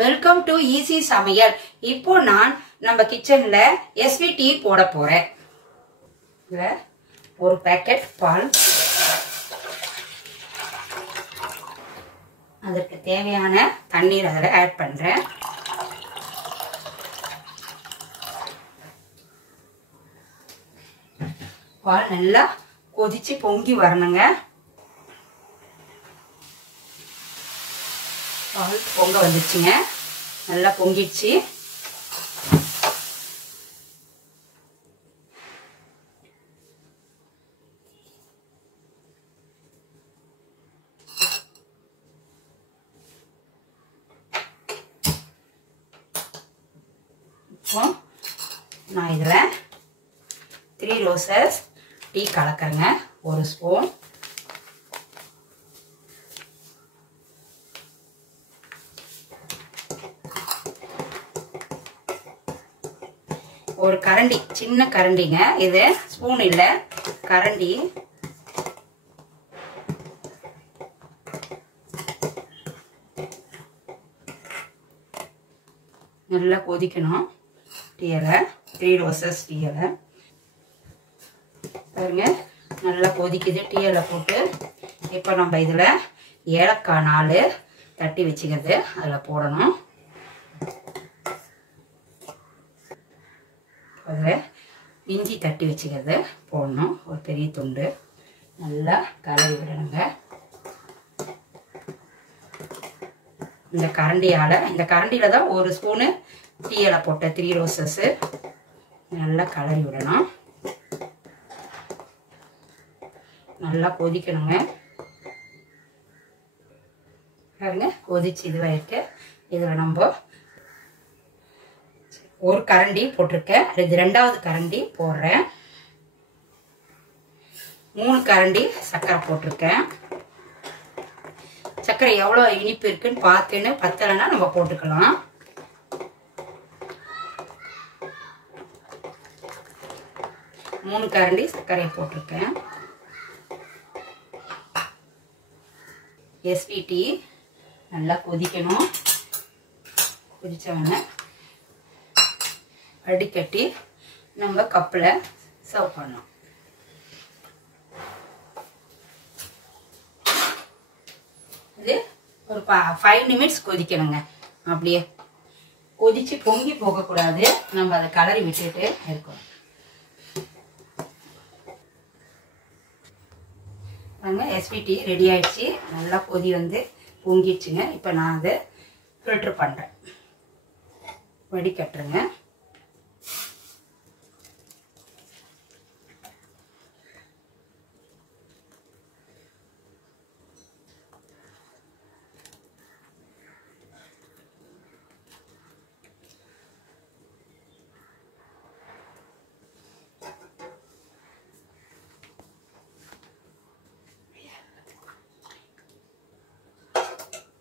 Welcome to easy சமையல். இப்போ நான் நம்ம கிச்சன்ல எஸ்வி டீ போட போறேன். இதுல ஒரு பாக்கெட் பால், அதற்கு தேவையான தண்ணீர் அதில் ஆட் பண்றேன். பால் நல்லா கொதிச்சு பொங்கி வரணுங்க. பால் பொங்க வந்துச்சுங்க, நல்லா பொங்கிடுச்சு. இப்போ நான் இதில் 3 ரோசஸ் டீ கலக்கிறேங்க. 1 ஸ்பூன், ஒரு கரண்டி, சின்ன கரண்டிங்க இது, ஸ்பூன் இல்ல கரண்டி. நல்லா கொதிக்கணும் டீயை. 3 ரோசஸ் டீயை பாருங்க, நல்லா கொதிக்குது. டீயில போட்டு இப்போ நம்ம இதில் ஏலக்காய் 4 தட்டி வச்சுக்கிறது அதில் போடணும். அதில் இஞ்சி தட்டி வச்சுக்கிறது போடணும், ஒரு பெரிய துண்டு. நல்லா கலரி விடணுங்க. இந்த கரண்டியில் தான் 1 ஸ்பூனு டீயில போட்ட 3 ரோசஸ்ஸு. நல்லா கலரி விடணும். நல்லா கொதிக்கணுங்க. பாருங்க கொதிச்சு இதுவாக இருக்கு. இதில் நம்ம 1 கரண்டி போட்டிருக்கேன், இது 2வது கரண்டி போடுறேன். 3 கரண்டி சர்க்கரை போட்டிருக்கேன். சர்க்கரை எவ்வளோ இனிப்பு இருக்குன்னு பார்த்துன்னு பத்தலைன்னா நம்ம போட்டுக்கலாம். மூணு கரண்டி சர்க்கரை போட்டிருக்கேன். எஸ்வி டீ நல்லா கொதிக்கணும். கொதிச்சவொடனே வடிகட்டி நம்ம கப்பில் சர்வ் பண்ணலாம். இது ஒரு 5 நிமிட்ஸ் கொதிக்கணுங்க. அப்படியே கொதிச்சு பொங்கி போகக்கூடாது, நம்ம அதை கலரி விட்டுட்டு இருக்கணும். எஸ்வி டீ ரெடி ஆயிடுச்சு. நல்லா கொதி வந்து பொங்கிடுச்சுங்க. இப்போ நான் அதை ஃபில்டர் பண்ணுறேன், வடிகட்டுறேங்க.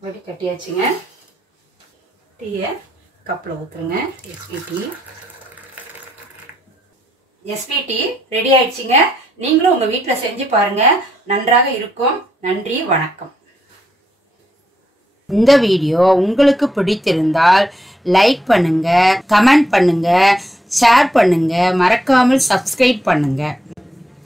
வடி கட்டியாச்சுங்க. டீயை கப்பில் ஊற்றுருங்க. எஸ்வி டீ ரெடி ஆயிடுச்சுங்க. நீங்களும் உங்கள் வீட்டில் செஞ்சு பாருங்க, நன்றாக இருக்கும். நன்றி, வணக்கம். இந்த வீடியோ உங்களுக்கு பிடித்திருந்தால் லைக் பண்ணுங்க, கமெண்ட் பண்ணுங்க, ஷேர் பண்ணுங்க, மறக்காமல் சப்ஸ்கிரைப் பண்ணுங்க.